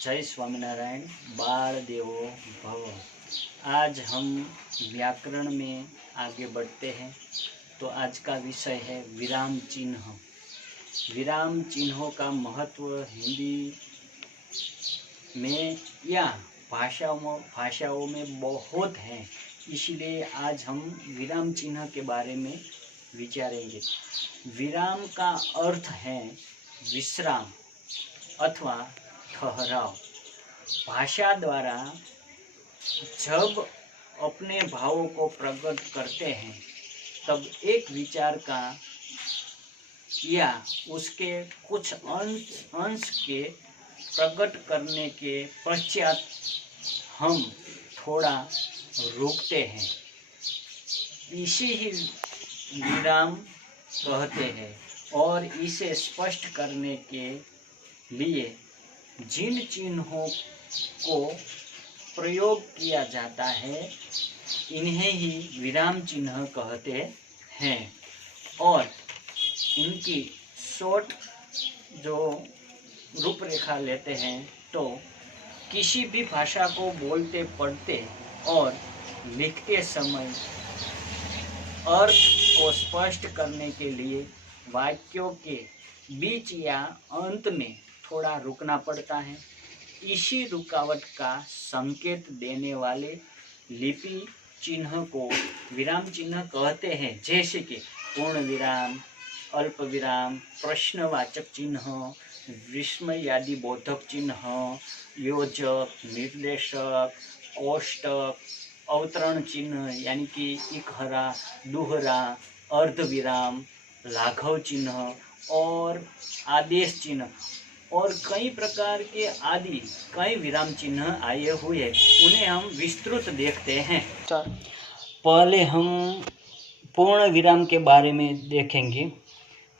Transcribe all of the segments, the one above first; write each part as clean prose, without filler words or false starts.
जय स्वामीनारायण। बाल देवो भव। आज हम व्याकरण में आगे बढ़ते हैं। तो आज का विषय है विराम चिन्ह। विराम चिन्हों का महत्व हिंदी में या भाषाओं में बहुत है, इसलिए आज हम विराम चिन्ह के बारे में विचारेंगे। विराम का अर्थ है विश्राम अथवा ठहराव। भाषा द्वारा जब अपने भावों को प्रकट करते हैं तब एक विचार का या उसके कुछ अंश के प्रकट करने के पश्चात हम थोड़ा रुकते हैं। इसे ही विराम कहते हैं। और इसे स्पष्ट करने के लिए जिन चिन्हों को प्रयोग किया जाता है इन्हें ही विराम चिन्ह कहते हैं। और इनकी शॉर्ट जो रूपरेखा लेते हैं तो किसी भी भाषा को बोलते पढ़ते और लिखते समय अर्थ को स्पष्ट करने के लिए वाक्यों के बीच या अंत में थोड़ा रुकना पड़ता है। इसी रुकावट का संकेत देने वाले लिपि चिन्ह को विराम चिन्ह कहते हैं, जैसे कि पूर्ण विराम, अल्प विराम, प्रश्नवाचक चिन्ह, विस्मयादि बोधक चिन्ह, योजक, निर्देशक, कोष्टक, अवतरण चिन्ह यानी कि इकहरा, दुहरा, अर्धविराम, लाघव चिन्ह और आदेश चिन्ह और कई प्रकार के आदि कई विराम चिन्ह आए हुए, उन्हें हम विस्तृत देखते हैं। पहले हम पूर्ण विराम के बारे में देखेंगे।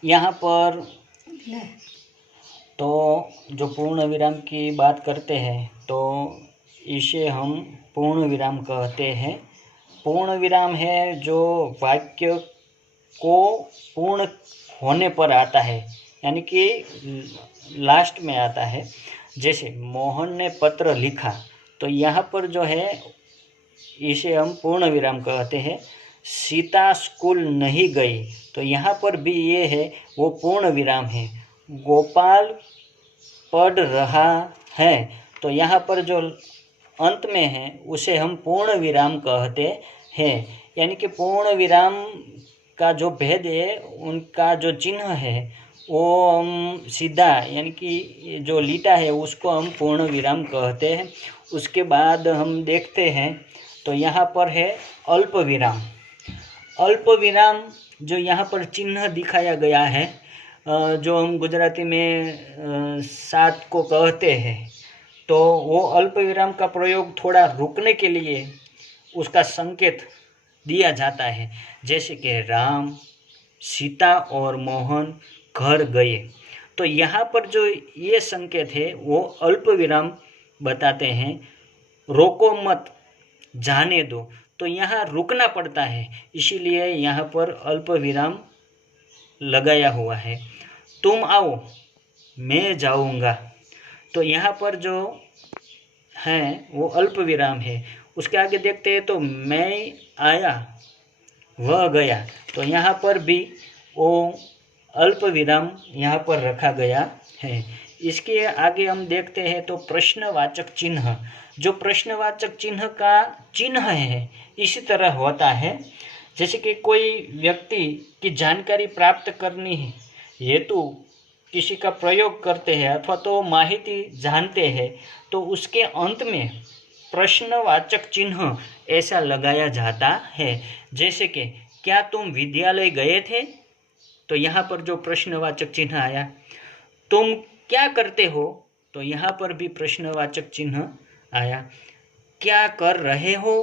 यहाँ पर तो जो पूर्ण विराम की बात करते हैं तो इसे हम पूर्ण विराम कहते हैं। पूर्ण विराम है जो वाक्य को पूर्ण होने पर आता है, यानी कि लास्ट में आता है। जैसे मोहन ने पत्र लिखा, तो यहाँ पर जो है इसे हम पूर्ण विराम कहते हैं। सीता स्कूल नहीं गई, तो यहाँ पर भी ये है वो पूर्ण विराम है। गोपाल पढ़ रहा है, तो यहाँ पर जो अंत में है उसे हम पूर्ण विराम कहते हैं। यानी कि पूर्ण विराम का जो भेद है, उनका जो चिन्ह है वो हम सीधा यानी कि जो लीटा है उसको हम पूर्ण विराम कहते हैं। उसके बाद हम देखते हैं तो यहाँ पर है अल्प विराम। अल्प विराम जो यहाँ पर चिन्ह दिखाया गया है, जो हम गुजराती में सात को कहते हैं, तो वो अल्प विराम का प्रयोग थोड़ा रुकने के लिए उसका संकेत दिया जाता है। जैसे कि राम, सीता और मोहन घर गए, तो यहाँ पर जो ये संकेत है वो अल्प विराम बताते हैं। रोको मत, जाने दो, तो यहाँ रुकना पड़ता है, इसीलिए यहाँ पर अल्प विराम लगाया हुआ है। तुम आओ, मैं जाऊँगा, तो यहाँ पर जो है वो अल्प विराम है। उसके आगे देखते हैं तो मैं आया, वह गया, तो यहाँ पर भी वो अल्प विराम यहाँ पर रखा गया है। इसके आगे हम देखते हैं तो प्रश्नवाचक चिन्ह। जो प्रश्नवाचक चिन्ह का चिन्ह है इसी तरह होता है। जैसे कि कोई व्यक्ति की जानकारी प्राप्त करनी हेतु किसी का प्रयोग करते हैं अथवा तो माहिती जानते हैं, तो उसके अंत में प्रश्नवाचक चिन्ह ऐसा लगाया जाता है। जैसे कि क्या तुम विद्यालय गए थे, तो यहाँ पर जो प्रश्नवाचक चिन्ह आया। तुम क्या करते हो, तो यहाँ पर भी प्रश्नवाचक चिन्ह आया। क्या कर रहे हो,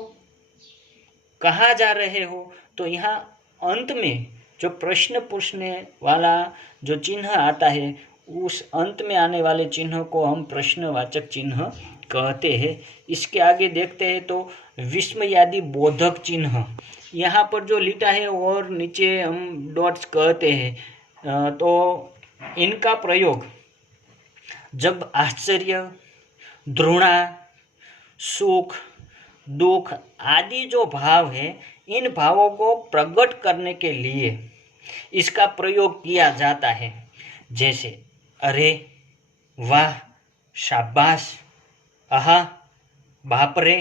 कहाँ जा रहे हो, तो यहाँ अंत में जो प्रश्न पूछने वाला जो चिन्ह आता है उस अंत में आने वाले चिन्ह को हम प्रश्नवाचक चिन्ह कहते हैं। इसके आगे देखते हैं तो विस्मयादि बोधक चिन्ह। यहाँ पर जो लिटा है और नीचे हम डॉट्स कहते हैं, तो इनका प्रयोग जब आश्चर्य, घृणा, सुख, दुख आदि जो भाव है, इन भावों को प्रकट करने के लिए इसका प्रयोग किया जाता है। जैसे अरे, वाह, शाबाश, आहा, बाप रे,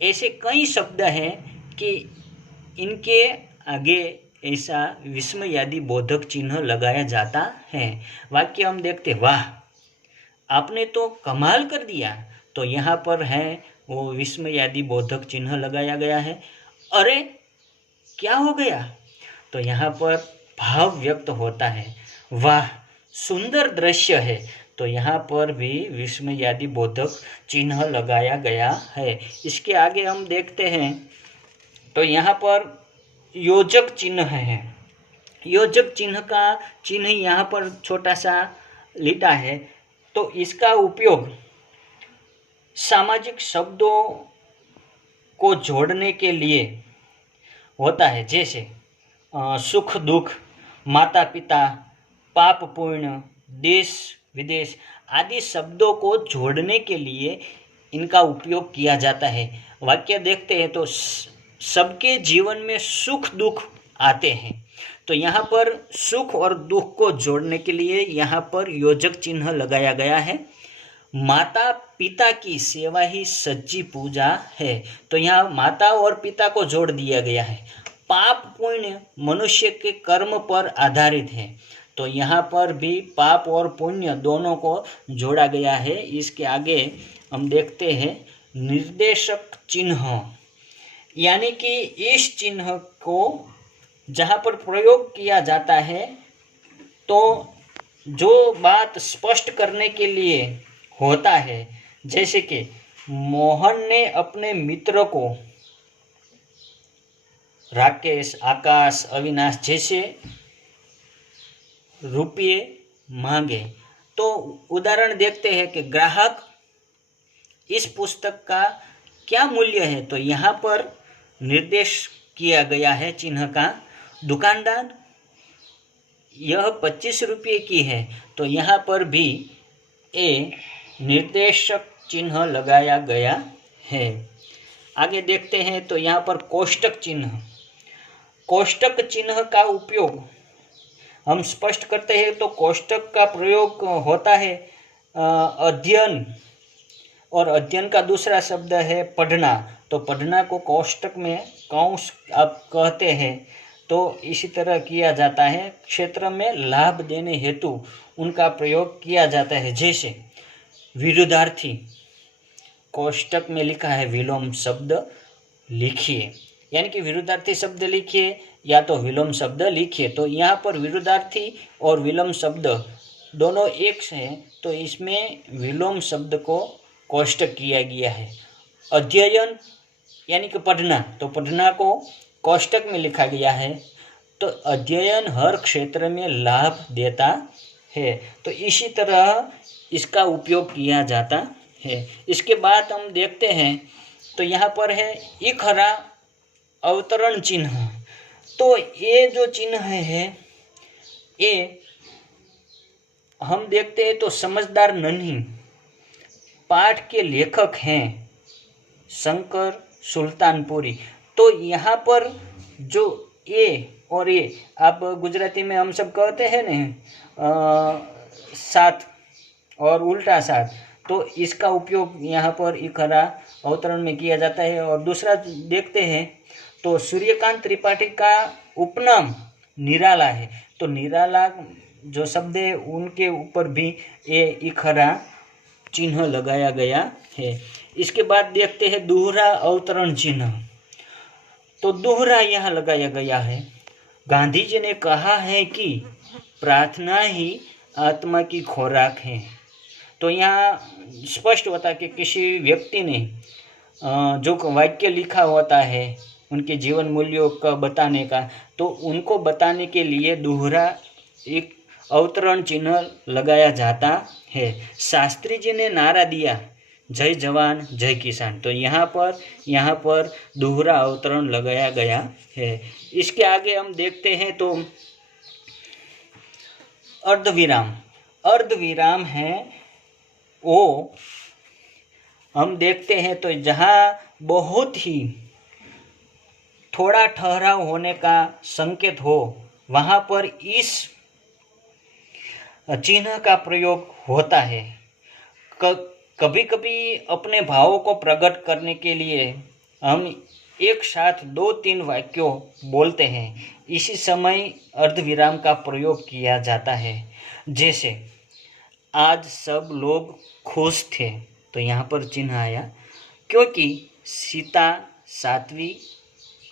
ऐसे कई शब्द हैं कि इनके आगे ऐसा विस्मयादि बोधक चिन्ह लगाया जाता है। वाक्य हम देखते, वाह, आपने तो कमाल कर दिया, तो यहाँ पर है वो विस्मयादि बोधक चिन्ह लगाया गया है। अरे, क्या हो गया, तो यहाँ पर भाव व्यक्त होता है। वाह, सुंदर दृश्य है, तो यहाँ पर भी विस्मयादि बोधक चिन्ह लगाया गया है। इसके आगे हम देखते हैं तो यहाँ पर योजक चिन्ह है। योजक चिन्ह का चिन्ह यहाँ पर छोटा सा लिखा है, तो इसका उपयोग सामाजिक शब्दों को जोड़ने के लिए होता है। जैसे सुख दुख, माता पिता, पाप पुण्य, देश विदेश आदि शब्दों को जोड़ने के लिए इनका उपयोग किया जाता है। वाक्य देखते हैं तो सबके जीवन में सुख दुख आते हैं, तो यहाँ पर सुख और दुख को जोड़ने के लिए यहाँ पर योजक चिन्ह लगाया गया है। माता पिता की सेवा ही सच्ची पूजा है, तो यहाँ माता और पिता को जोड़ दिया गया है। पाप पुण्य मनुष्य के कर्म पर आधारित है, तो यहाँ पर भी पाप और पुण्य दोनों को जोड़ा गया है। इसके आगे हम देखते हैं निर्देशक चिन्ह, यानी कि इस चिन्ह को जहाँ पर प्रयोग किया जाता है तो जो बात स्पष्ट करने के लिए होता है। जैसे कि मोहन ने अपने मित्र को राकेश, आकाश, अविनाश जैसे रुपये मांगे, तो उदाहरण देखते हैं कि ग्राहक, इस पुस्तक का क्या मूल्य है, तो यहाँ पर निर्देश किया गया है चिन्ह का। दुकानदार, यह 25 रुपये की है, तो यहाँ पर भी निर्देशक चिन्ह लगाया गया है। आगे देखते हैं तो यहाँ पर कोष्टक चिन्ह। कोष्टक चिन्ह का उपयोग हम स्पष्ट करते हैं तो कोष्टक का प्रयोग होता है अध्ययन, और अध्ययन का दूसरा शब्द है पढ़ना, तो पढ़ना को कोष्टक में कौश आप कहते हैं, तो इसी तरह किया जाता है। क्षेत्र में लाभ देने हेतु उनका प्रयोग किया जाता है। जैसे विरुद्धार्थी, कोष्टक में लिखा है विलोम शब्द लिखिए, यानी कि विरुद्धार्थी शब्द लिखिए या तो विलोम शब्द लिखिए, तो यहाँ पर विरुद्धार्थी और विलोम शब्द दोनों एक हैं, तो इसमें विलोम शब्द को कोष्टक किया गया है। अध्ययन यानी कि पढ़ना, तो पढ़ना को कोष्टक में लिखा गया है, तो अध्ययन हर क्षेत्र में लाभ देता है, तो इसी तरह इसका उपयोग किया जाता है। इसके बाद हम देखते हैं तो यहाँ पर है इखरा अवतरण चिन्ह। तो ये जो चिन्ह है ये हम देखते हैं तो समझदार नन्ही पाठ के लेखक हैं शंकर सुल्तानपुरी। तो यहाँ पर जो ए और ए, आप गुजराती में हम सब कहते हैं न साथ और उल्टा साथ, तो इसका उपयोग यहाँ पर इखरा अवतरण में किया जाता है। और दूसरा देखते हैं तो सूर्यकांत त्रिपाठी का उपनाम निराला है, तो निराला जो शब्द है उनके ऊपर भी ये इखरा चिन्ह लगाया गया है। इसके बाद देखते हैं दोहरा अवतरण चिन्ह। तो दोहरा यहाँ लगाया गया है। गांधी जी ने कहा है कि प्रार्थना ही आत्मा की खुराक है, तो यहाँ स्पष्ट होता है कि किसी व्यक्ति ने जो वाक्य लिखा होता है उनके जीवन मूल्यों का बताने का, तो उनको बताने के लिए दोहरा एक अवतरण चिन्ह लगाया जाता है। शास्त्री जी ने नारा दिया जय जवान जय किसान, तो यहाँ पर दोहरा अवतरण लगाया गया है। इसके आगे हम देखते हैं तो अर्धविराम। अर्धविराम है वो हम देखते हैं तो जहाँ बहुत ही थोड़ा ठहराव होने का संकेत हो वहाँ पर इस चिन्ह का प्रयोग होता है। कभी कभी अपने भावों को प्रकट करने के लिए हम एक साथ 2-3 वाक्यों बोलते हैं। इसी समय अर्धविराम का प्रयोग किया जाता है। जैसे आज सब लोग खुश थे, तो यहाँ पर चिन्ह आया क्योंकि सीता 7वीं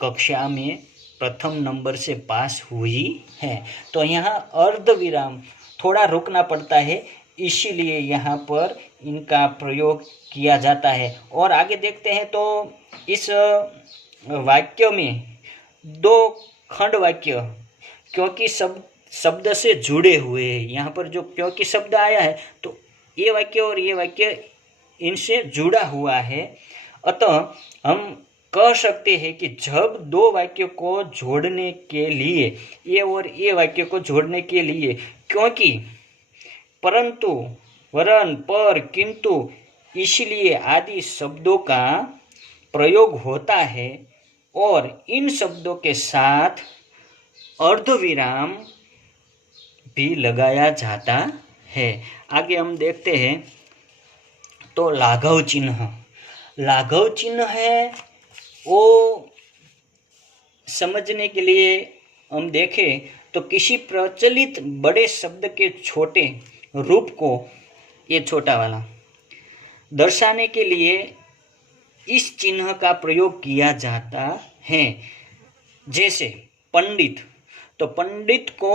कक्षा में प्रथम नंबर से पास हुई है। तो यहाँ अर्धविराम थोड़ा रुकना पड़ता है, इसीलिए यहाँ पर इनका प्रयोग किया जाता है। और आगे देखते हैं तो इस वाक्य में 2 खंड वाक्य क्योंकि शब्द से जुड़े हुए हैं। यहाँ पर जो क्योंकि शब्द आया है तो ये वाक्य और ये वाक्य इनसे जुड़ा हुआ है। अतः हम कह सकते हैं कि जब 2 वाक्यों को जोड़ने के लिए, ये और ये वाक्य को जोड़ने के लिए क्योंकि, परंतु, वरन, पर, किंतु, इसलिए आदि शब्दों का प्रयोग होता है और इन शब्दों के साथ अर्धविराम भी लगाया जाता है। आगे हम देखते हैं तो लाघव चिन्ह। लाघव चिन्ह है वो समझने के लिए हम देखें तो किसी प्रचलित बड़े शब्द के छोटे रूप को, ये छोटा वाला, दर्शाने के लिए इस चिन्ह का प्रयोग किया जाता है। जैसे पंडित, तो पंडित को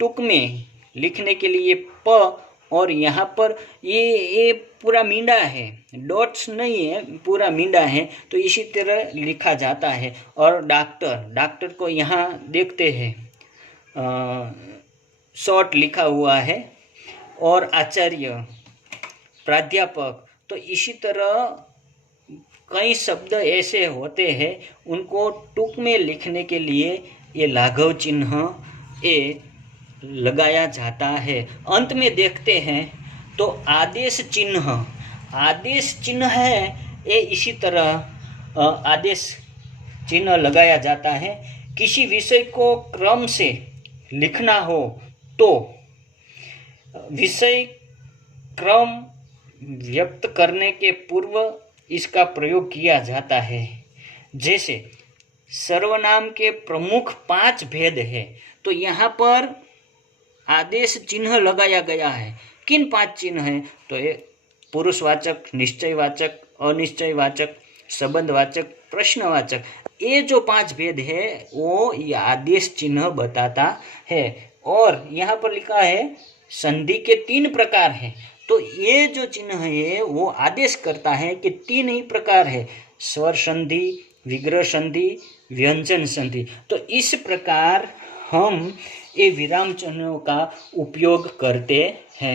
टुक में लिखने के लिए प, और यहाँ पर ये पूरा मींडा है, डॉट्स नहीं है, पूरा मींडा है, तो इसी तरह लिखा जाता है। और डॉक्टर को यहाँ देखते हैं शॉर्ट लिखा हुआ है। और आचार्य, प्राध्यापक, तो इसी तरह कई शब्द ऐसे होते हैं, उनको टुक में लिखने के लिए ये लाघव चिन्ह ये लगाया जाता है। अंत में देखते हैं तो आदेश चिन्ह है, ये इसी तरह आदेश चिन्ह लगाया जाता है। किसी विषय को क्रम से लिखना हो तो विषय क्रम व्यक्त करने के पूर्व इसका प्रयोग किया जाता है। जैसे सर्वनाम के प्रमुख 5 भेद है, तो यहाँ पर आदेश चिन्ह लगाया गया है। किन 5 चिन्ह हैं? तो ये पुरुषवाचक, निश्चयवाचक, अनिश्चयवाचक, संबंधवाचक, प्रश्नवाचक, ये जो 5 भेद है वो ये आदेश चिन्ह बताता है। और यहाँ पर लिखा है संधि के 3 प्रकार हैं, तो ये जो चिन्ह है वो आदेश करता है कि 3 ही प्रकार है, स्वर संधि, विग्रह संधि, व्यंजन संधि। तो इस प्रकार हम ये विराम चिन्हों का उपयोग करते हैं।